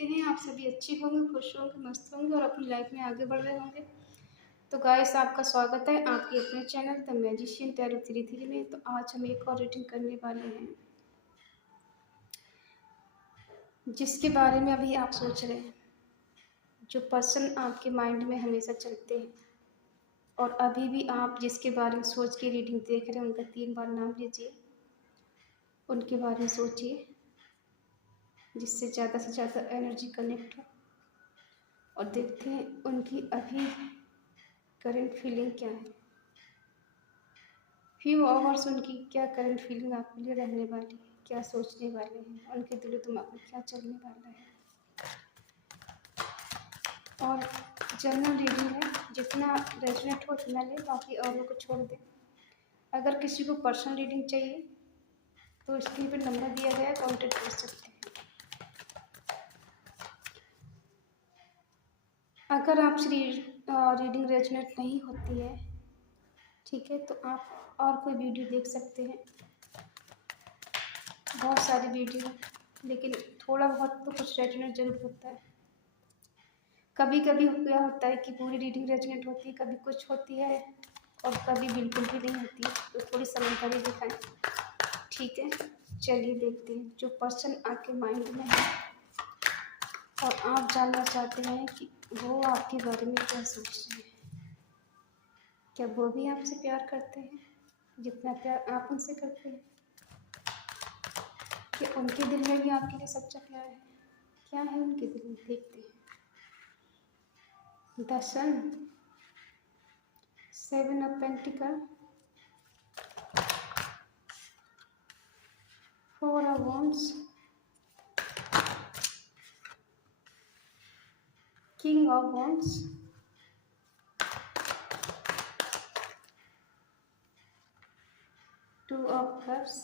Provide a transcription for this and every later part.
करते हैं आप सभी अच्छे होंगे, खुश होंगे, मस्त होंगे और अपनी लाइफ में आगे बढ़ रहे होंगे। तो गाइस आपका स्वागत है आपके अपने चैनल द मैजिशियन टैरो 33 में। तो आज हम एक और रीडिंग करने वाले हैं जिसके बारे में अभी आप सोच रहे हैं, जो पर्सन आपके माइंड में हमेशा चलते हैं और अभी भी आप जिसके बारे में सोच के रीडिंग देख रहे हैं उनका 3 बार नाम लीजिए, उनके बारे में सोचिए जिससे ज़्यादा से ज़्यादा एनर्जी कनेक्ट हो और देखते हैं उनकी अभी करंट फीलिंग क्या है। फ्यू आवर्स उनकी क्या करंट फीलिंग आपके लिए रहने वाली है, क्या सोचने वाले हैं, उनके दिलो दिमाग में क्या चलने वाला है। और जनरल रीडिंग है, जितना रेजोनेट हो उतना ले, बाकी औरों को छोड़ दें। अगर किसी को पर्सनल रीडिंग चाहिए तो स्क्रीन पर नंबर दिया गया है, कॉन्टेक्ट कर सकते हैं। अगर आपसे रीडिंग रेजोनेट नहीं होती है, ठीक है, तो आप और कोई वीडियो देख सकते हैं। बहुत सारी वीडियो है, लेकिन थोड़ा बहुत तो कुछ रेजोनेट जरूर होता है। कभी कभी क्या होता है कि पूरी रीडिंग रेजोनेट होती है, कभी कुछ होती है और कभी बिल्कुल भी नहीं होती है। तो थोड़ी समझदारी दिखाएं, ठीक है। चलिए देखते हैं जो पर्सन आपके माइंड में है और आप जानना चाहते हैं कि वो आपके बारे में क्या सोच रहे हैं। क्या वो भी आपसे प्यार करते हैं जितना प्यार आप उनसे करते हैं? कि उनके दिल में भी आपके लिए सच्चा प्यार है? क्या है उनके दिल में, देखते हैं। The sun, 7 of pentacle, 4 of wands, king of wands, 2 of cups,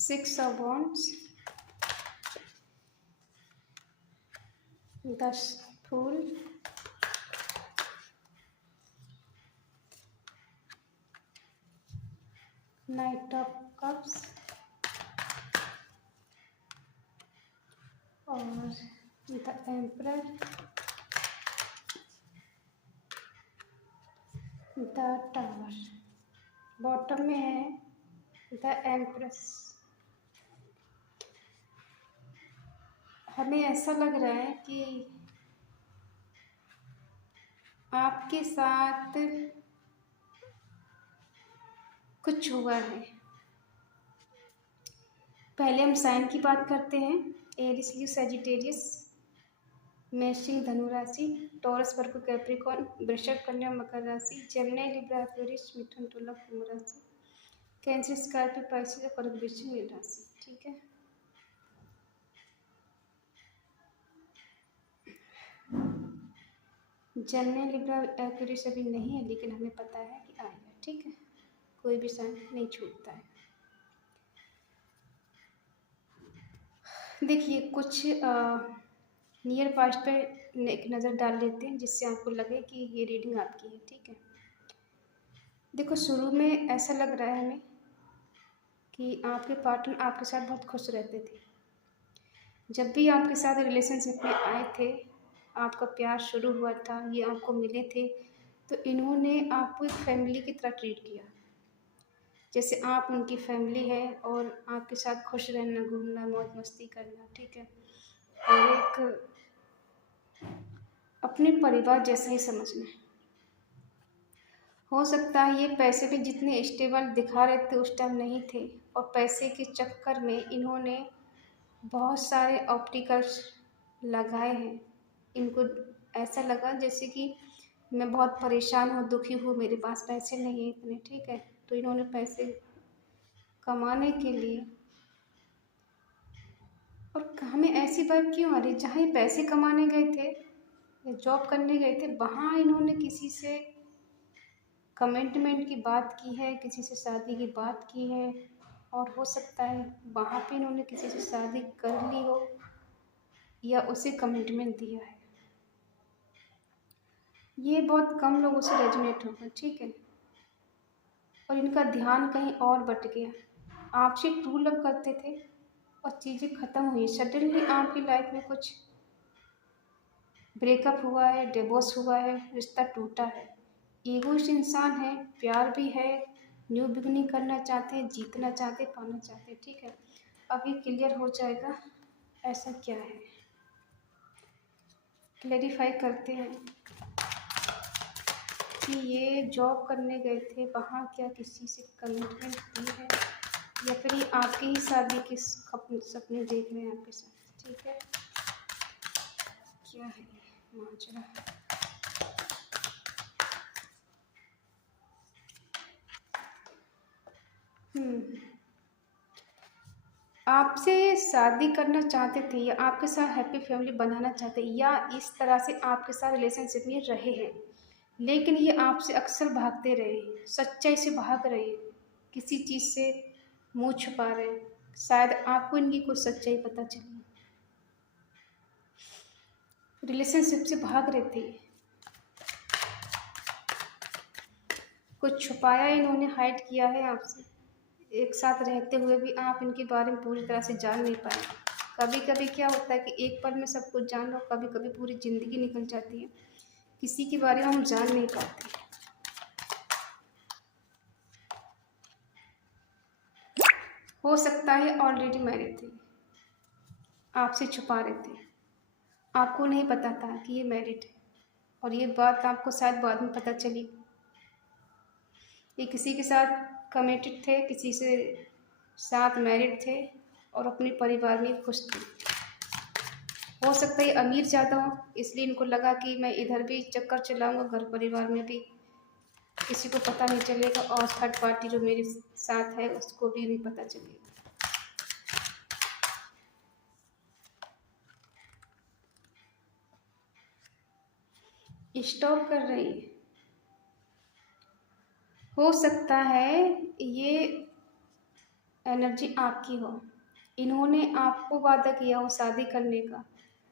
6 of wands, 10 fool, 9 of cups और the emperor, the tower. Bottom में है द एम्प्रेस। हमें ऐसा लग रहा है कि आपके साथ कुछ हुआ है। पहले हम साइन की बात करते हैं। एरिस, लीव, सैजिटेरियस, मेषिंग धनु राशि, टॉरस, वर्गो, कैप्रिकॉर्न, वृषभ, कन्या, मकर राशि, जेमिनी, लिब्रा, एक्वेरियस, मिथुन, तुला, कुंभ राशि, कैंसर, स्कॉर्पियो, पाइसेस और वृश्चिक, मीन राशि। ठीक है, जेमिनी, लिब्रा, एक्वेरियस अभी नहीं है, लेकिन हमें पता है कि आएगा। ठीक है, कोई भी साइन नहीं छूटता है। देखिए कुछ नियर पास्ट पे एक नज़र डाल लेते हैं जिससे आपको लगे कि ये रीडिंग आपकी है। ठीक है, देखो शुरू में ऐसा लग रहा है हमें कि आपके पार्टनर आपके साथ बहुत खुश रहते थे। जब भी आपके साथ रिलेशनशिप में आए थे, आपका प्यार शुरू हुआ था, ये आपको मिले थे, तो इन्होंने आपको एक फैमिली की तरह ट्रीट किया, जैसे आप उनकी फैमिली है और आपके साथ खुश रहना, घूमना, मौज मस्ती करना। ठीक है, और एक अपने परिवार जैसा ही समझना। हो सकता है ये पैसे भी जितने स्टेबल दिखा रहे थे उस टाइम नहीं थे, और पैसे के चक्कर में इन्होंने बहुत सारे ऑप्टिकल्स लगाए हैं। इनको ऐसा लगा जैसे कि मैं बहुत परेशान हूँ, दुखी हूँ, मेरे पास पैसे नहीं हैं इतने। ठीक है, तो इन्होंने पैसे कमाने के लिए, और हमें ऐसी बात क्यों आ रही, जहाँ ये पैसे कमाने गए थे या जॉब करने गए थे, वहाँ इन्होंने किसी से कमिटमेंट की बात की है, किसी से शादी की बात की है, और हो सकता है वहाँ पे इन्होंने किसी से शादी कर ली हो या उसे कमिटमेंट दिया है। ये बहुत कम लोगों से रेजोनेट होगा। ठीक है, और इनका ध्यान कहीं और बट गया। आपसे ट्रू लव करते थे और चीज़ें ख़त्म हुई, सडनली आपकी लाइफ में कुछ ब्रेकअप हुआ है, डिवोर्स हुआ है, रिश्ता टूटा है। ईगोइस्ट इंसान है, प्यार भी है, न्यू बिगनिंग करना चाहते हैं, जीतना चाहते हैं, पाना चाहते हैं, ठीक है। अभी क्लियर हो जाएगा ऐसा क्या है, क्लैरिफाई करते हैं कि ये जॉब करने गए थे, वहाँ क्या किसी से कमिटमेंट दी है या फिर ये आपकी ही शादी के सपने देख रहे हैं आपके साथ, ठीक है। क्या है माजरा? आपसे शादी करना चाहते थे या आपके साथ हैप्पी फैमिली बनाना चाहते या इस तरह से आपके साथ रिलेशनशिप में रहे हैं, लेकिन ये आपसे अक्सर भागते रहे, सच्चाई से भाग रहे हैं, किसी चीज़ से मुंह छुपा रहे हैं। शायद आपको इनकी कुछ सच्चाई पता चली, रिलेशनशिप से भाग रहे थे, कुछ छुपाया इन्होंने, हाइड किया है आपसे। एक साथ रहते हुए भी आप इनके बारे में पूरी तरह से जान नहीं पाए। कभी कभी क्या होता है कि एक पल में सब कुछ जान लो, कभी कभी पूरी ज़िंदगी निकल जाती है, किसी के बारे में हम जान नहीं पाते। हो सकता है ऑलरेडी मैरिड थे, आपसे छुपा रहे थे, आपको नहीं पता था कि ये मैरिड है, और ये बात आपको शायद बाद में पता चली। ये किसी के साथ कमिटेड थे, किसी से साथ मैरिड थे और अपने परिवार में खुश थे। हो सकता है अमीर ज़्यादा हो, इसलिए इनको लगा कि मैं इधर भी चक्कर चलाऊंगा, घर परिवार में भी किसी को पता नहीं चलेगा, और थर्ड पार्टी जो मेरे साथ है उसको भी नहीं पता चलेगा। स्टॉप कर रही है, हो सकता है ये एनर्जी आपकी हो। इन्होंने आपको वादा किया हो शादी करने का,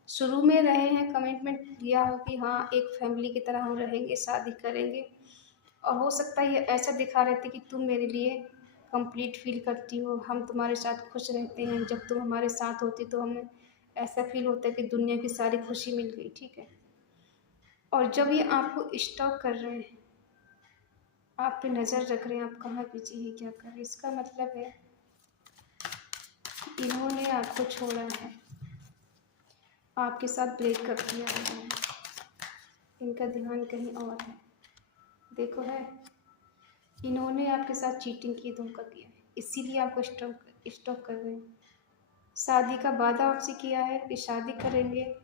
शुरू में रहे हैं, कमिटमेंट लिया हो कि हाँ एक फैमिली की तरह हम रहेंगे, शादी करेंगे, और हो सकता है ये ऐसा दिखा रहे थे कि तुम मेरे लिए कंप्लीट फील करती हो, हम तुम्हारे साथ खुश रहते हैं, जब तुम हमारे साथ होती तो हमें ऐसा फील होता है कि दुनिया की सारी खुशी मिल गई, ठीक है। और जब ये आपको स्टॉप कर रहे हैं, आप पे नज़र रख रहे हैं, आप कहाँ बिजी हैं, क्या कर रहे हैं, इसका मतलब है इन्होंने आपको छोड़ा है, आपके साथ ब्रेकअप किया है, इनका ध्यान कहीं और है। देखो है, इन्होंने आपके साथ चीटिंग की, धोखा किया है, इसीलिए आपको स्टॉप कर रहे हैं। शादी का वादा आपसे किया है कि शादी करेंगे,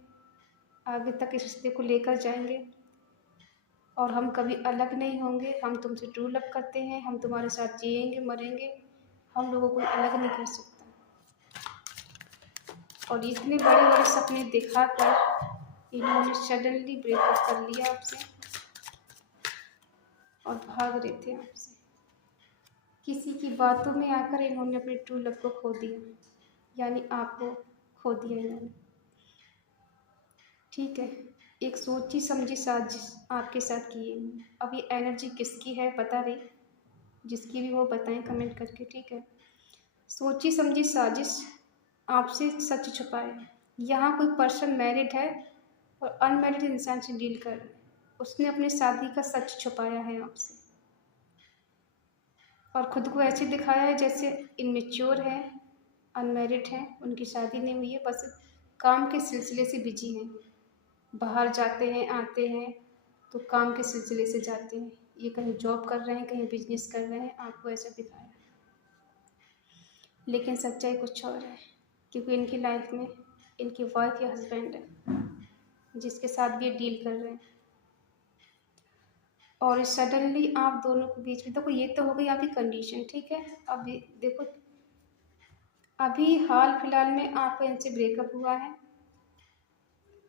आगे तक इस रिश्ते को लेकर जाएंगे और हम कभी अलग नहीं होंगे, हम तुमसे ट्रू लव करते हैं, हम तुम्हारे साथ जिएंगे मरेंगे, हम लोगों को अलग नहीं कर सकता। और इतने बड़े बड़े सपने दिखाकर इन्होंने सडनली ब्रेकअप कर लिया आपसे और भाग रहे थे आपसे। किसी की बातों में आकर इन्होंने अपने ट्रू लव को खो दिया, यानी आपको खो दिया इन्होंने, ठीक है। एक सोची समझी साजिश आपके साथ की है। अब ये एनर्जी किसकी है पता नहीं, जिसकी भी वो बताएं कमेंट करके, ठीक है। सोची समझी साजिश, आपसे सच छुपाए। यहाँ कोई पर्सन मैरिड है और अनमैरिड इंसान से डील कर रहा है, उसने अपनी शादी का सच छुपाया है आपसे, और ख़ुद को ऐसे दिखाया है जैसे इनमेच्योर है, अनमैरिड है, उनकी शादी नहीं हुई है, बस काम के सिलसिले से बिजी हैं, बाहर जाते हैं आते हैं तो काम के सिलसिले से जाते हैं, ये कहीं जॉब कर रहे हैं, कहीं बिजनेस कर रहे हैं, आपको ऐसा दिखाया। लेकिन सच्चाई कुछ और है, क्योंकि इनकी लाइफ में इनकी वाइफ या हस्बैंड है जिसके साथ भी ये डील कर रहे हैं। और सडनली आप दोनों के बीच में, देखो ये तो हो गई आपकी कंडीशन, ठीक है। अभी देखो, अभी हाल फिलहाल में आपका इनसे ब्रेकअप हुआ है,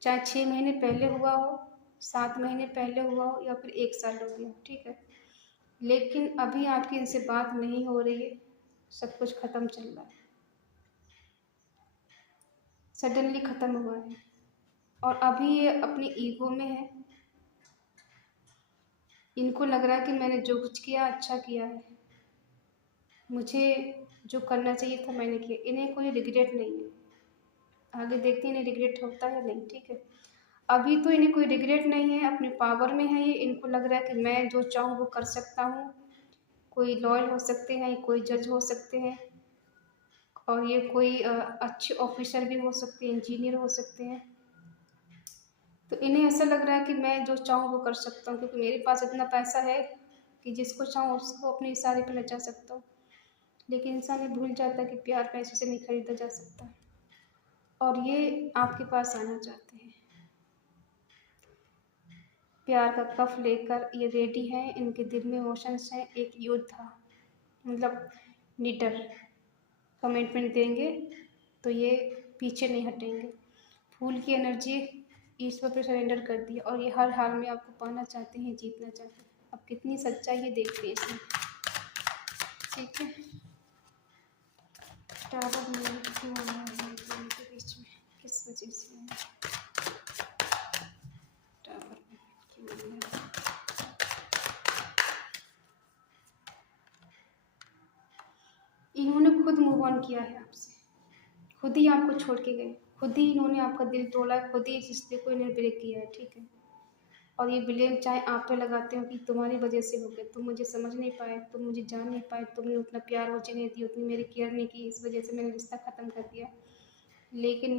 चाहे 6 महीने पहले हुआ हो, 7 महीने पहले हुआ हो, या फिर 1 साल हो गया, ठीक है। लेकिन अभी आपकी इनसे बात नहीं हो रही है, सब कुछ ख़त्म चल रहा है, सडनली ख़त्म हुआ है, और अभी ये अपनी ईगो में है, इनको लग रहा है कि मैंने जो कुछ किया अच्छा किया है, मुझे जो करना चाहिए था मैंने किया, इन्हें कोई रिग्रेट नहीं है। आगे देखते हैं इन्हें रिग्रेट होता है या नहीं, ठीक है। अभी तो इन्हें कोई रिग्रेट नहीं है, अपने पावर में है ये, इनको लग रहा है कि मैं जो चाहूँ वो कर सकता हूँ। कोई लॉयर हो सकते हैं, कोई जज हो सकते हैं, और ये कोई अच्छे ऑफिसर भी हो सकते हैं, इंजीनियर हो सकते हैं। तो इन्हें ऐसा लग रहा है कि मैं जो चाहूँ वो कर सकता हूँ, क्योंकि मेरे पास इतना पैसा है कि जिसको चाहूँ उसको अपने इशारे पर नचा सकता हूँ। लेकिन इंसान ये भूल जाता है कि प्यार पैसे से नहीं खरीदा जा सकता, और ये आपके पास आना चाहते हैं। प्यार का कफ लेकर ये रेडी हैं, इनके दिल में इमोशंस हैं, एक योद्धा मतलब लीडर कमिटमेंट देंगे तो ये पीछे नहीं हटेंगे। फूल की एनर्जी ईश्वर पर सरेंडर कर दी, और ये हर हाल में आपको पाना चाहते हैं, जीतना चाहते हैं। अब कितनी सच्चाई ये देखते हैं इसमें, ठीक है। टावर में क्यों आ रहा है दोनों के बीच में, किस वजह से है? टावर में क्यों आ रहा है? इन्होंने खुद मूव ऑन किया है आपसे, खुद ही आपको छोड़ के गए, खुद ही इन्होंने आपका दिल तोड़ा, खुद ही इस रिश्ते को इन्हें ब्रेक किया है, ठीक है। और ये ब्लेम चाहे आप पे लगाते हो कि तुम्हारी वजह से हो गया, तुम मुझे समझ नहीं पाए, तुम मुझे जान नहीं पाए, तुमने उतना प्यार मुझे नहीं दिया, उतनी मेरी केयर नहीं की, इस वजह से मैंने रिश्ता ख़त्म कर दिया। लेकिन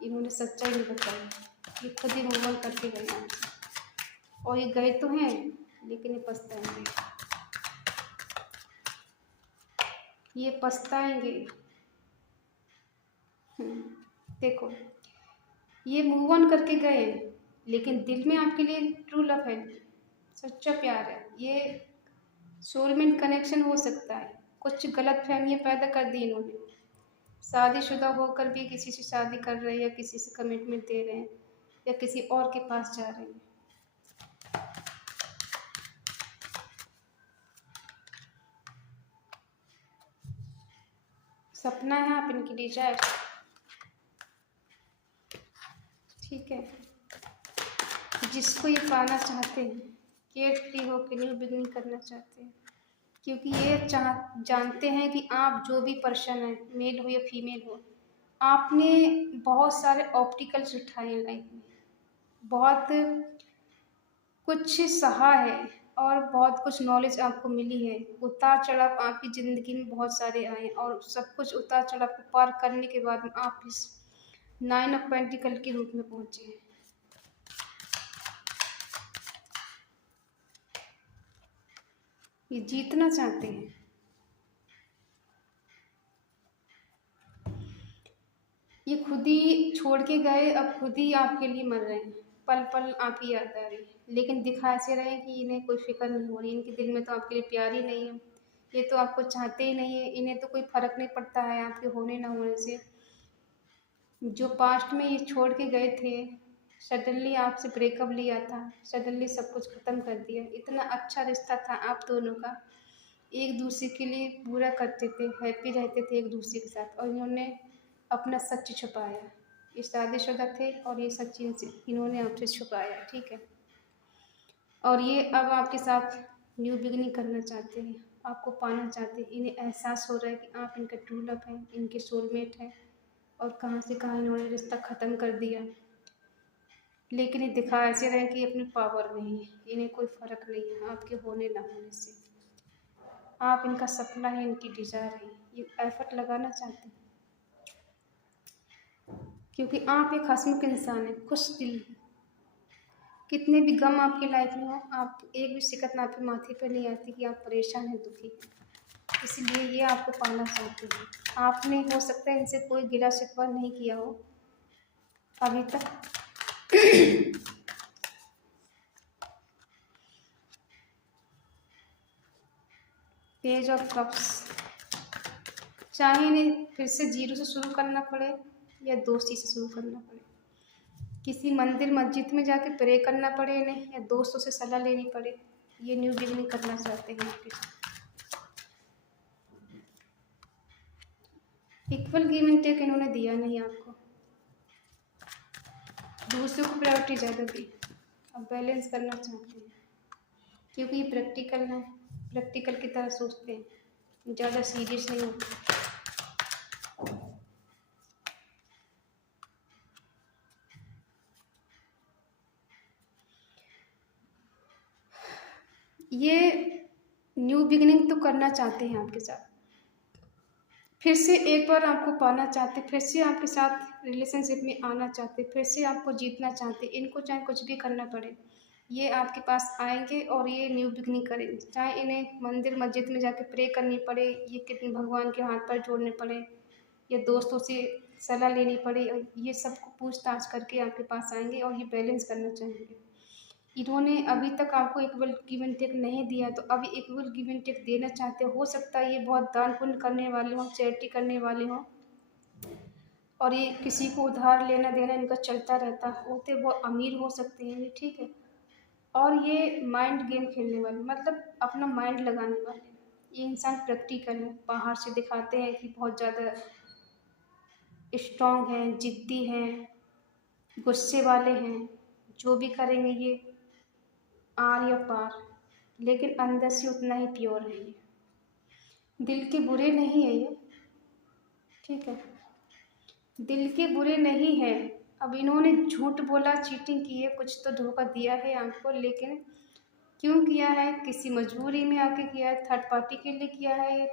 इन्होंने सच्चाई नहीं बताई, ये खुद ही मूव ऑन करके गए आपसे, और ये गए तो हैं लेकिन ये पछताएंगे, ये पछताएंगे। देखो, ये मूव ऑन करके गए लेकिन दिल में आपके लिए ट्रू लव है, सच्चा प्यार है। ये सोलमेट कनेक्शन हो सकता है, कुछ गलत फहमियाँ पैदा कर दी इन्होंने। शादीशुदा होकर भी किसी से शादी कर रहे हैं, या किसी से कमिटमेंट दे रहे हैं, या किसी और के पास जा रहे हैं। सपना है आप इनकी डिजायर, ठीक है। जिसको ये पाना चाहते हैं, केयर फ्री होकर न्यू बिगनिंग करना चाहते हैं, क्योंकि ये जानते हैं कि आप जो भी पर्सन है, मेल हो या फीमेल हो, आपने बहुत सारे ऑब्स्टिकल्स उठाए हैं लाइफ में, बहुत कुछ सहा है, और बहुत कुछ नॉलेज आपको मिली है। उतार चढ़ाव आपकी ज़िंदगी में बहुत सारे आए, और सब कुछ उतार चढ़ाव को पार करने के बाद में आप इस 9 ऑफ पेंटिकल के रूप में पहुँचे हैं। ये जीतना चाहते हैं, ये खुद ही छोड़ के गए, अब खुद ही आपके लिए मर रहे हैं, पल पल आपकी याद आ रही है, लेकिन दिखा ऐसे रहे कि इन्हें कोई फिक्र नहीं हो रही, इनके दिल में तो आपके लिए प्यार ही नहीं है, ये तो आपको चाहते ही नहीं है, इन्हें तो कोई फर्क नहीं पड़ता है आपके होने ना होने से। जो पास्ट में ये छोड़ के गए थे, सडनली आपसे ब्रेकअप लिया था, सडनली सब कुछ ख़त्म कर दिया। इतना अच्छा रिश्ता था आप दोनों का, एक दूसरे के लिए पूरा करते थे, हैप्पी रहते थे एक दूसरे के साथ, और इन्होंने अपना सच छुपाया। ये शादीशुदा थे और ये सच इन्होंने आपसे छुपाया, ठीक है। और ये अब आपके साथ न्यू बिगनिंग करना चाहते हैं, आपको पाना चाहते हैं। इन्हें एहसास हो रहा है कि आप इनका ट्रू लव हैं, इनके सोलमेट हैं, और कहाँ से कहाँ इन्होंने रिश्ता ख़त्म कर दिया। लेकिन ये दिखा ऐसे रहे कि अपनी पावर में ही, इन्हें कोई फ़र्क नहीं है आपके होने ना होने से। आप इनका सपना है, इनकी डिज़ायर है, ये एफर्ट लगाना चाहते हैं, क्योंकि आप एक हंसमुख इंसान हैं, खुश दिल। कितने भी गम आपकी लाइफ में हो, आप एक भी शिकत ना आपके माथे पर नहीं आती कि आप परेशान हैं, दुखी हैं। इसलिए ये आपको पाना चाहते हैं। आपने हो सकता है इनसे कोई गिला शिकवा नहीं किया हो अभी तक। पेज ऑफ कप्स, चाहे इन्हें फिर से जीरो से शुरू करना पड़े या दोस्ती से शुरू करना पड़े, किसी मंदिर मस्जिद में जाके प्रे करना पड़े इन्हें, या दोस्तों से सलाह लेनी पड़े, ये न्यू बिगिनिंग करना चाहते हैं आपके साथ। इक्वल गिव एंड टेक इन्होंने दिया नहीं आपको, दूसरों को प्रायोरिटी ज़्यादा दी, अब बैलेंस करना चाहते हैं, क्योंकि ये प्रैक्टिकल है, प्रैक्टिकल की तरह सोचते हैं। ज़्यादा सीरियस नहीं हो। ये न्यू बिगिनिंग तो करना चाहते हैं आपके साथ, फिर से एक बार आपको पाना चाहते, फिर से आपके साथ रिलेशनशिप में आना चाहते, फिर से आपको जीतना चाहते। इनको चाहे कुछ भी करना पड़े, ये आपके पास आएंगे और ये न्यू बिगनिंग करेंगे। चाहे इन्हें मंदिर मस्जिद में जाके प्रे करनी पड़े, ये कितने भगवान के हाथ पर जोड़ने पड़े, या दोस्तों से सलाह लेनी पड़े, ये सबको पूछताछ करके आपके पास आएंगे और ये बैलेंस करना चाहेंगे। इन्होंने अभी तक आपको इक्वल गिव एंड टेक नहीं दिया, तो अभी इक्वल गिव एंड टेक देना चाहते हो सकता है ये बहुत दान पुण्य करने वाले हों, चैरिटी करने वाले हों, और ये किसी को उधार लेना देना इनका चलता रहता होते, वो अमीर हो सकते हैं ये, ठीक है। और ये माइंड गेम खेलने वाले, मतलब अपना माइंड लगाने वाले, ये इंसान प्रैक्टिकल है, बाहर से दिखाते हैं कि बहुत ज़्यादा स्ट्रांग हैं, जिद्दी हैं, गुस्से वाले हैं, जो भी करेंगे ये आर या पार, लेकिन अंदर से उतना ही प्योर है ये, दिल के बुरे नहीं है ये, ठीक है, दिल के बुरे नहीं है। अब इन्होंने झूठ बोला, चीटिंग की है, कुछ तो धोखा दिया है आपको, लेकिन क्यों किया है? किसी मजबूरी में आके किया है, थर्ड पार्टी के लिए किया है ये।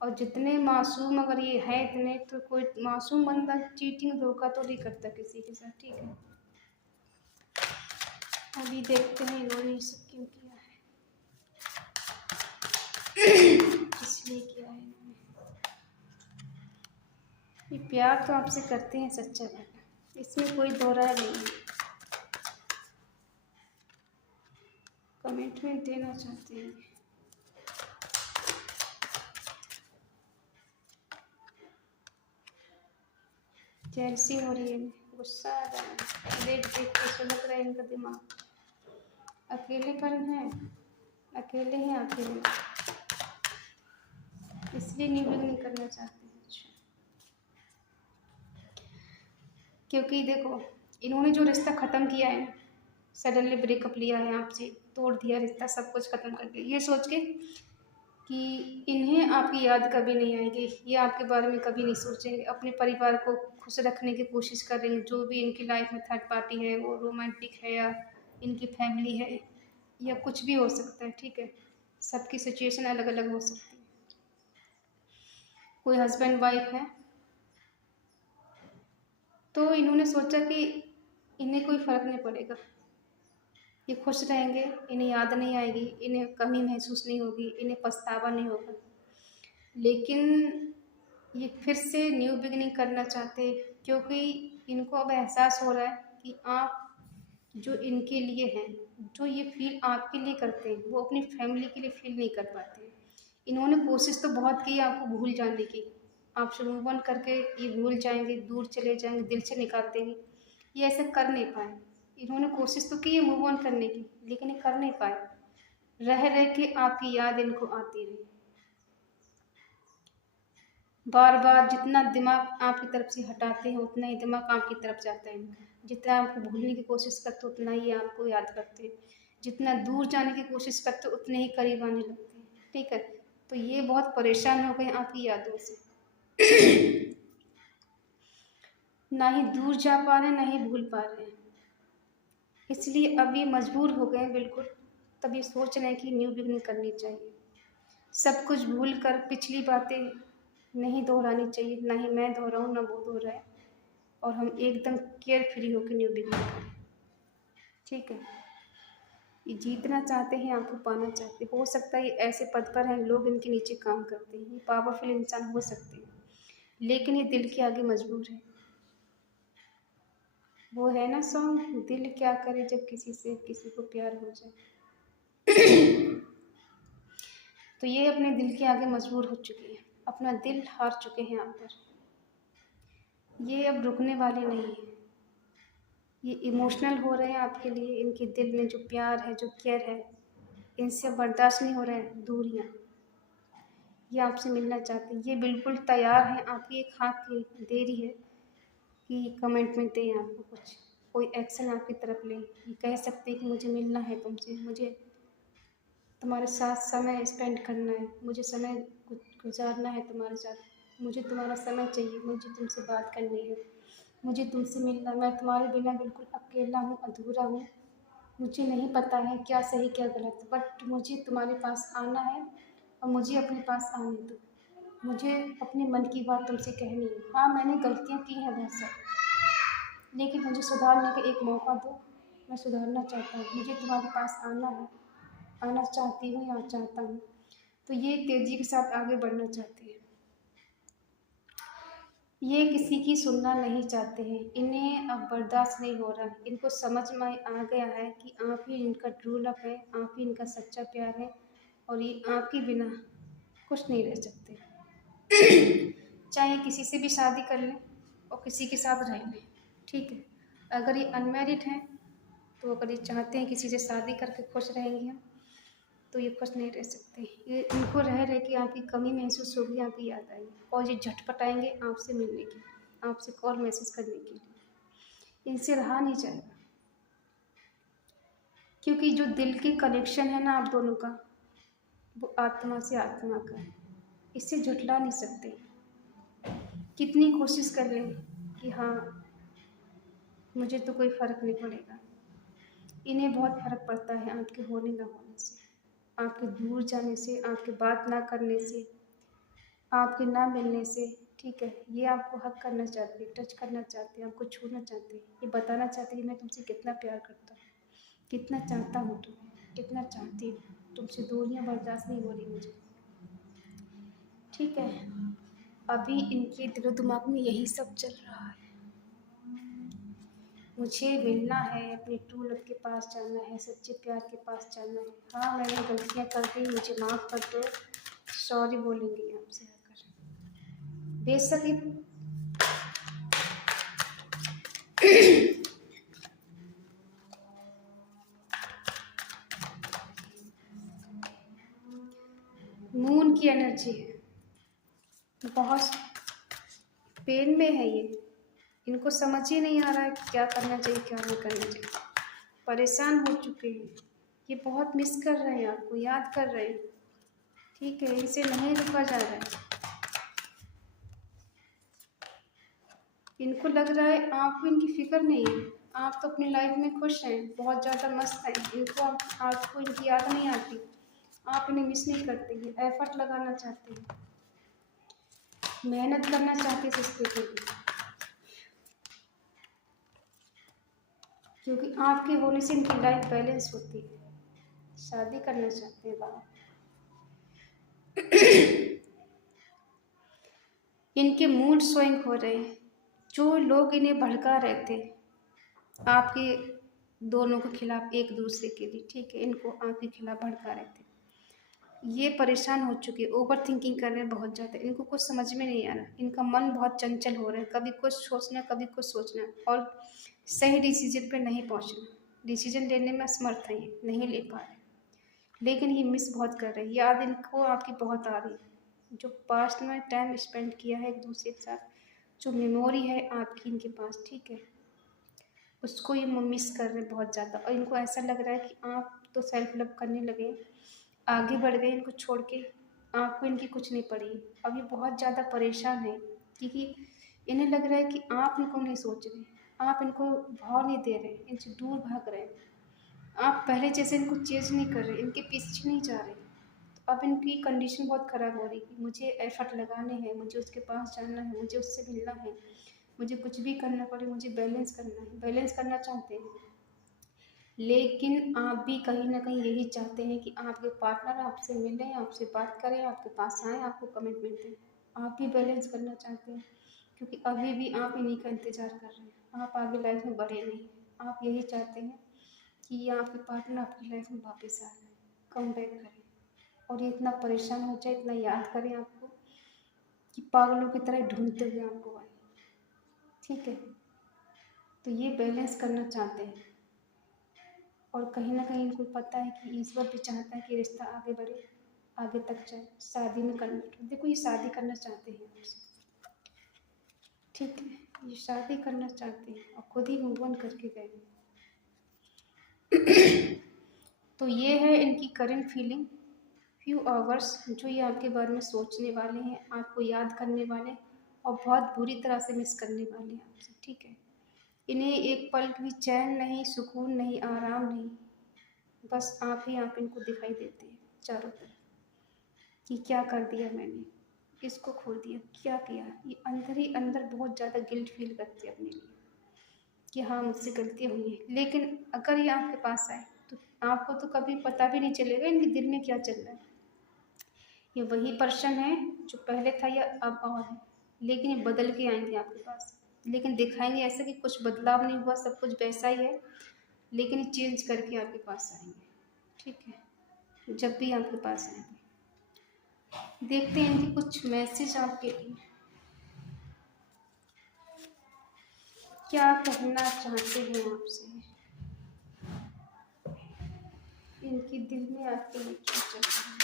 और जितने मासूम अगर ये है इतने, तो कोई मासूम बंदा चीटिंग धोखा तो नहीं करता किसी के साथ, ठीक है। अभी देखते हैं इन्होंने ये सब क्यों किया है, इसलिए किया है इन्होंने। ये प्यार तो आपसे करते हैं सच्चा वाला, इसमें कोई दो राय नहीं है। कमिटमेंट देना चाहते हैं, जैसी हो रही है, गुस्सा आ रहा है, देख देख के सुलग रहा है इनका दिमाग। अकेलेपन है, अकेले हैं, अकेले, इसलिए न्यू बिगिनिंग करना चाहते हैं। अच्छा, क्योंकि देखो इन्होंने जो रिश्ता ख़त्म किया है, सडनली ब्रेकअप लिया है आपसे, तोड़ दिया रिश्ता, सब कुछ ख़त्म कर दिया, ये सोच के कि इन्हें आपकी याद कभी नहीं आएगी, ये आपके बारे में कभी नहीं सोचेंगे, अपने परिवार को खुश रखने की कोशिश करेंगे। जो भी इनकी लाइफ में थर्ड पार्टी है, वो रोमांटिक है या इनकी फैमिली है या कुछ भी हो सकता है, ठीक है, सबकी सिचुएशन अलग अलग हो सकती है। कोई हस्बैंड वाइफ है, तो इन्होंने सोचा कि इन्हें कोई फ़र्क नहीं पड़ेगा, ये खुश रहेंगे, इन्हें याद नहीं आएगी, इन्हें कमी महसूस नहीं होगी, इन्हें पछतावा नहीं होगा। लेकिन ये फिर से न्यू बिगिनिंग करना चाहते हैं, क्योंकि इनको अब एहसास हो रहा है कि आप जो इनके लिए हैं, जो ये फील आपके लिए करते हैं, वो अपनी फैमिली के लिए फील नहीं कर पाते। इन्होंने कोशिश तो बहुत की आपको भूल जाने की, आपसे मूव ऑन करके ये भूल जाएंगे, दूर चले जाएंगे, दिल से निकाल देंगे, ये ऐसा कर नहीं पाए। इन्होंने कोशिश तो की है मूव ऑन करने की, लेकिन ये कर नहीं पाए, रह रह के आपकी याद इनको आती रही, बार बार। जितना दिमाग आपकी तरफ से हटाते हैं उतना ही दिमाग आपकी तरफ जाता है इनका, जितना आपको भूलने की कोशिश करते उतना ही आपको याद करते हैं, जितना दूर जाने की कोशिश करते उतने ही करीब आने लगते हैं, ठीक है। तो ये बहुत परेशान हो गए आपकी यादों से, ना ही दूर जा पा रहे हैं, ना ही भूल पा रहे हैं, इसलिए अब ये मजबूर हो गए बिल्कुल। तब ये सोच रहे हैं कि न्यू बिगनिंग करनी चाहिए, सब कुछ भूल कर पिछली बातें नहीं दोहरानी चाहिए, ना ही मैं दोहराऊँ ना वो दोहराए, और हम एकदम केयर फ्री होकर न्यू बिगनिंग करें, ठीक है। ये जीतना चाहते हैं, आपको पाना चाहते हैं, हो सकता है ये ऐसे पद पर हैं, लोग इनके नीचे काम करते हैं, ये पावरफुल इंसान हो सकते हैं, लेकिन ये दिल के आगे मजबूर है। वो है ना सॉन्ग, दिल क्या करे जब किसी से किसी को प्यार हो जाए, तो ये अपने दिल के आगे मजबूर हो चुके हैं, अपना दिल हार चुके हैं आप पर, ये अब रुकने वाले नहीं हैं, ये इमोशनल हो रहे हैं आपके लिए, इनके दिल में जो प्यार है, जो केयर है, इनसे बर्दाश्त नहीं हो रहा है दूरियां, ये आपसे मिलना चाहते हैं, ये बिल्कुल तैयार हैं, आपकी एक हाथ की देरी है कि कमिटमेंट दें आपको, कुछ कोई एक्शन आपकी तरफ लें, ये कह सकते हैं कि मुझे मिलना है तुमसे, मुझे तुम्हारे साथ समय स्पेंड करना है, मुझे समय गुजारना है तुम्हारे साथ। मुझे तुम्हारा समय चाहिए, मुझे तुमसे बात करनी है, मुझे तुमसे मिलना। मैं तुम्हारे बिना बिल्कुल अकेला हूँ, अधूरा हूँ। मुझे नहीं पता है क्या सही क्या गलत, बट मुझे तुम्हारे पास आना है और मुझे अपने पास आने दो। मुझे अपने मन की बात तुमसे कहनी है। हाँ, मैंने गलतियाँ की हैं बहुत सारी, लेकिन मुझे सुधारने का एक मौका दो। मैं सुधरना चाहता हूँ, मुझे तुम्हारे पास आना है, आना चाहती हूँ या चाहता हूँ। तो ये तेज़ी के साथ आगे बढ़ना चाहते हैं। ये किसी की सुनना नहीं चाहते हैं। इन्हें अब बर्दाश्त नहीं हो रहा है। इनको समझ में आ गया है कि आप ही इनका ट्रू लव है, आप ही इनका सच्चा प्यार है और ये आपके बिना कुछ नहीं रह सकते। चाहे किसी से भी शादी कर लें और किसी के साथ रह लें, ठीक है। अगर ये अनमैरिड हैं तो अगर ये चाहते हैं किसी से शादी करके खुश रहेंगे हम, तो ये खुश नहीं रह सकते। ये इनको रह रह के आपकी कमी महसूस होगी, आपकी याद आएगी और ये झटपटाएंगे आपसे मिलने की, आपसे कॉल मैसेज करने के लिए। इनसे रहा नहीं जाएगा, क्योंकि जो दिल की कनेक्शन है ना आप दोनों का, वो आत्मा से आत्मा का है। इससे झुठला नहीं सकते। कितनी कोशिश कर लें कि हाँ मुझे तो कोई फ़र्क नहीं पड़ेगा, इन्हें बहुत फ़र्क पड़ता है आपके होने ना होने से, आपके दूर जाने से, आपके बात ना करने से, आपके ना मिलने से, ठीक है। ये आपको हक करना चाहते हैं, टच करना चाहते हैं, आपको छूना चाहते हैं, ये बताना चाहते हैं कि मैं तुमसे कितना प्यार करता हूँ, कितना चाहता हूँ तुम्हें, कितना चाहती हूँ, तुमसे दूरियाँ बर्दाश्त नहीं हो रही मुझे, ठीक है। अभी इनके दिलो दिमाग में यही सब चल रहा है। मुझे मिलना है, अपने ट्रू लव के पास जाना है, सच्चे प्यार के पास जाना है। हाँ, मैंने गलतियाँ कर दी, मुझे माफ़ कर दो, सॉरी बोलेंगे आपसे आकर। बेशक ये मून की एनर्जी है, बहुत पेन में है ये। इनको समझ ही नहीं आ रहा है क्या करना चाहिए क्या नहीं करना चाहिए। परेशान हो चुके हैं, ये बहुत मिस कर रहे हैं, आपको याद कर रहे हैं, ठीक है। इनसे नहीं रुका जा रहा है। इनको लग रहा है आपको इनकी फिक्र नहीं है, आप तो अपनी लाइफ में खुश हैं, बहुत ज़्यादा मस्त हैं। इनको आपको इनकी याद नहीं आती, आप इन्हें मिस नहीं करते हैं, एफर्ट लगाना चाहते हैं, मेहनत करना चाहते हैं रिश्ते के लिए, क्योंकि आपके होने से इनकी लाइफ बैलेंस होती है। शादी करना चाहते हैं बाबा। इनके मूड स्विंग हो रहे हैं। जो लोग इन्हें भड़का रहे थे आपके दोनों के खिलाफ, एक दूसरे के लिए, ठीक है, इनको आपके खिलाफ भड़का रहे थे, ये परेशान हो चुके, ओवर थिंकिंग कर रहे हैं बहुत ज़्यादा। इनको कुछ समझ में नहीं आ रहा, इनका मन बहुत चंचल हो रहा है, कभी कुछ सोचना कभी कुछ सोचना, और सही डिसीजन पे नहीं पहुंचना। डिसीजन लेने में असमर्थ है, ये नहीं ले पा रहे, लेकिन ये मिस बहुत कर रहे हैं। याद इनको आपकी बहुत आ रही है, जो पास्ट में टाइम स्पेंड किया है एक दूसरे के साथ, जो मेमोरी है आपकी इनके पास, ठीक है, उसको ये मिस कर रहे हैं बहुत ज़्यादा। और इनको ऐसा लग रहा है कि आप तो सेल्फ लव करने लगे, आगे बढ़ गए इनको छोड़ के, आपको इनकी कुछ नहीं पड़ी। अब ये बहुत ज़्यादा परेशान है, क्योंकि इन्हें लग रहा है कि आप इनको नहीं सोच रहे, आप इनको भाव नहीं दे रहे, इनसे दूर भाग रहे हैं, आप पहले जैसे इनको चेंज नहीं कर रहे, इनके पीछे नहीं जा रहे। तो अब इनकी कंडीशन बहुत ख़राब हो रही है। मुझे एफर्ट लगाने हैं, मुझे उसके पास जाना है, मुझे उससे मिलना है, मुझे कुछ भी करना पड़े, मुझे बैलेंस करना है, बैलेंस करना चाहते हैं। लेकिन आप भी कहीं ना कहीं यही चाहते हैं कि आपके पार्टनर आपसे मिलें, आपसे बात करें, आपके पास आएँ, आपको कमिटमेंट दें। आप भी बैलेंस करना चाहते हैं, क्योंकि अभी भी आप इन्हीं का इंतज़ार कर रहे हैं, आप आगे लाइफ में बढ़े नहीं। आप यही चाहते हैं कि ये आपके पार्टनर आपकी लाइफ में वापस आ जाए, कम बैक करें, और ये इतना परेशान हो जाए, इतना याद करें आपको कि पागलों की तरह ढूंढते हुए आपको आए, ठीक है। तो ये बैलेंस करना चाहते हैं, और कहीं ना कहीं इनको पता है कि ईश्वर भी चाहता है कि रिश्ता आगे बढ़े, आगे तक जाए, शादी में कन्वर्ट हो। देखो ये शादी करना चाहते हैं आपसे, ठीक है, ये शादी करना चाहते हैं और खुद ही मूव ऑन करके गए। तो ये है इनकी करंट फीलिंग। फ्यू आवर्स जो ये आपके बारे में सोचने वाले हैं, आपको याद करने वाले और बहुत बुरी तरह से मिस करने वाले हैं आपसे, ठीक है। इन्हें एक पल भी चैन नहीं, सुकून नहीं, आराम नहीं, बस आप ही आप इनको दिखाई देते हैं चारों तरफ कि क्या कर दिया मैंने, इसको खो दिया, क्या किया। ये अंदर ही अंदर बहुत ज़्यादा गिल्ट फील करते हैं अपने लिए कि हाँ मुझसे गलतियाँ हुई हैं। लेकिन अगर ये आपके पास आए तो आपको तो कभी पता भी नहीं चलेगा इनके दिल में क्या चल रहा है। ये वही पर्सन है जो पहले था या अब और है, लेकिन ये बदल के आएंगे आपके पास, लेकिन दिखाएंगे ऐसा कि कुछ बदलाव नहीं हुआ, सब कुछ वैसा ही है, लेकिन ये चेंज करके आपके पास आएंगे, ठीक है। जब भी आपके पास आएंगे देखते हैं इनके कुछ मैसेज आपके लिए, क्या कहना चाहते हैं आपसे, इनके दिल में आपके लिए क्या चल रहा है।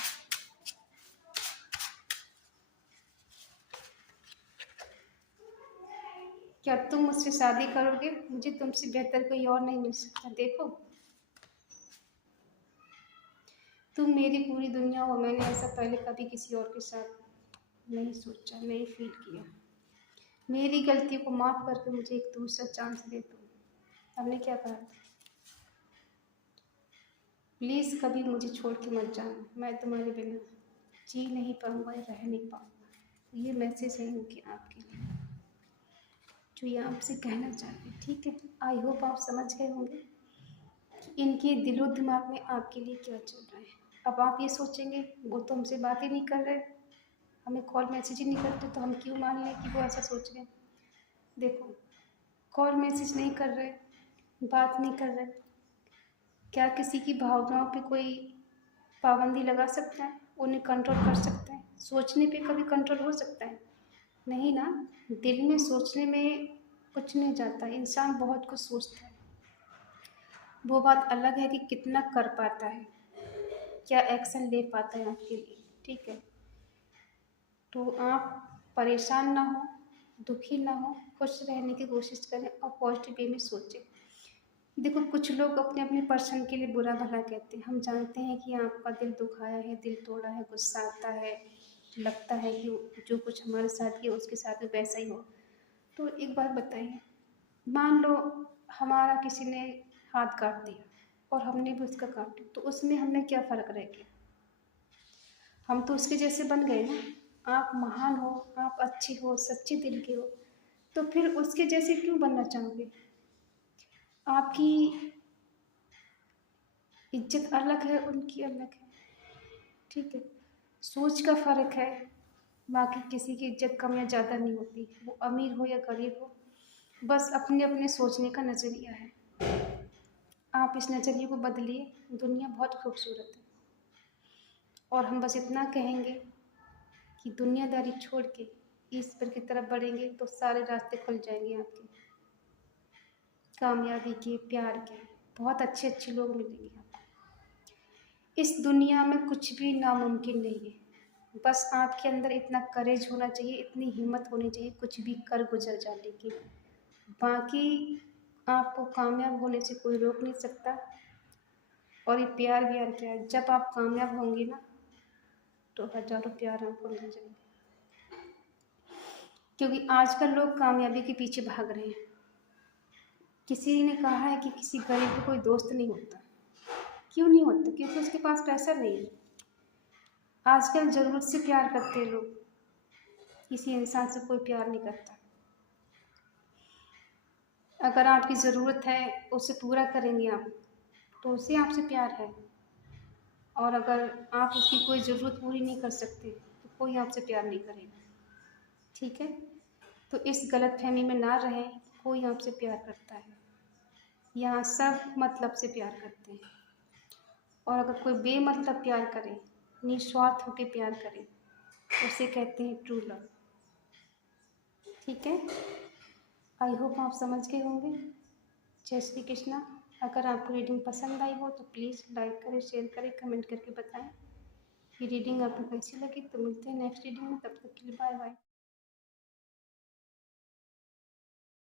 क्या तुम मुझसे शादी करोगे? मुझे तुमसे बेहतर कोई और नहीं मिल सकता। देखो तुम मेरी पूरी दुनिया हो, मैंने ऐसा पहले कभी किसी और के साथ नहीं सोचा, नहीं फील किया। मेरी गलती को माफ़ करके मुझे एक दूसरा चांस दे दो। हमने क्या कहा था, प्लीज़ कभी मुझे छोड़ के मत जाना, मैं तुम्हारे बिना जी नहीं पाऊँगा या रह नहीं पाऊँगा। ये मैसेज है इनके आपके लिए जो ये आपसे कहना चाहते हैं, ठीक है। आई होप आप समझ गए होंगे कि इनके दिलो दिमाग में आपके लिए क्या चल रहा है। अब आप ये सोचेंगे वो तो हमसे बात ही नहीं कर रहे, हमें कॉल मैसेज ही नहीं करते, तो हम क्यों मान लें कि वो ऐसा सोच रहे हैं। देखो कॉल मैसेज नहीं कर रहे, बात नहीं कर रहे, क्या किसी की भावनाओं पे कोई पाबंदी लगा सकता है, उन्हें कंट्रोल कर सकता है? सोचने पे कभी कंट्रोल हो सकता है? नहीं ना। दिल में सोचने में कुछ नहीं जाता, इंसान बहुत कुछ सोचता है। वो बात अलग है कि कितना कर पाता है, क्या एक्शन ले पाता है आपके लिए, ठीक है। तो आप परेशान ना हो, दुखी ना हो, खुश रहने की कोशिश करें और पॉजिटिव वे में सोचें। देखो कुछ लोग अपने अपने पर्सन के लिए बुरा भला कहते हैं, हम जानते हैं कि आपका दिल दुखाया है, दिल तोड़ा है, गुस्सा आता है, लगता है कि जो कुछ हमारे साथ किया उसके साथ भी वैसा ही हो। तो एक बात बताइए, मान लो हमारा किसी ने हाथ काट दिया और हमने भी उसका काटा, तो उसमें हमें क्या फ़र्क रह गया? हम तो उसके जैसे बन गए ना। आप महान हो, आप अच्छे हो, सच्चे दिल के हो, तो फिर उसके जैसे क्यों बनना चाहोगे? आपकी इज्जत अलग है, उनकी अलग है, ठीक है। सोच का फ़र्क है, बाकी किसी की इज्जत कम या ज़्यादा नहीं होती, वो अमीर हो या गरीब हो, बस अपने अपने सोचने का नज़रिया है। आप इस नज़रिए को बदलिए, दुनिया बहुत खूबसूरत है। और हम बस इतना कहेंगे कि दुनियादारी छोड़ के ईश्वर की तरफ बढ़ेंगे तो सारे रास्ते खुल जाएंगे आपके, कामयाबी के, प्यार के, बहुत अच्छे अच्छे लोग मिलेंगे आपको। इस दुनिया में कुछ भी नामुमकिन नहीं है, बस आपके अंदर इतना करेज होना चाहिए, इतनी हिम्मत होनी चाहिए कुछ भी कर गुजर जाने की। बाकी आपको कामयाब होने से कोई रोक नहीं सकता। और ये प्यार व्यार क्या है, जब आप कामयाब होंगे ना तो हज़ारों प्यार आपको मिल जाएंगे, क्योंकि आजकल लोग कामयाबी के पीछे भाग रहे हैं। किसी ने कहा है कि किसी गरीब को कोई दोस्त नहीं होता। क्यों नहीं होता? क्योंकि उसके पास पैसा नहीं है। आजकल ज़रूरत से प्यार करते हैं लोग, किसी इंसान से कोई प्यार नहीं करता। अगर आपकी ज़रूरत है उसे पूरा करेंगे आप, तो उसे आपसे प्यार है। और अगर आप उसकी कोई ज़रूरत पूरी नहीं कर सकते तो कोई आपसे प्यार नहीं करेगा, ठीक है। तो इस गलतफहमी में ना रहें, कोई आपसे प्यार करता है, यहाँ सब मतलब से प्यार करते हैं। और अगर कोई बेमतलब प्यार करे, निस्वार्थ होकर प्यार करे, उसे कहते हैं ट्रू लव, ठीक है। आई होप आप समझ गए होंगे। जय श्री कृष्णा। अगर आपको रीडिंग पसंद आई हो तो प्लीज़ लाइक करें, शेयर करें, कमेंट करके बताएं कि रीडिंग आपको कैसी लगी। तो मिलते हैं नेक्स्ट रीडिंग में, तब तक के लिए बाय बाय।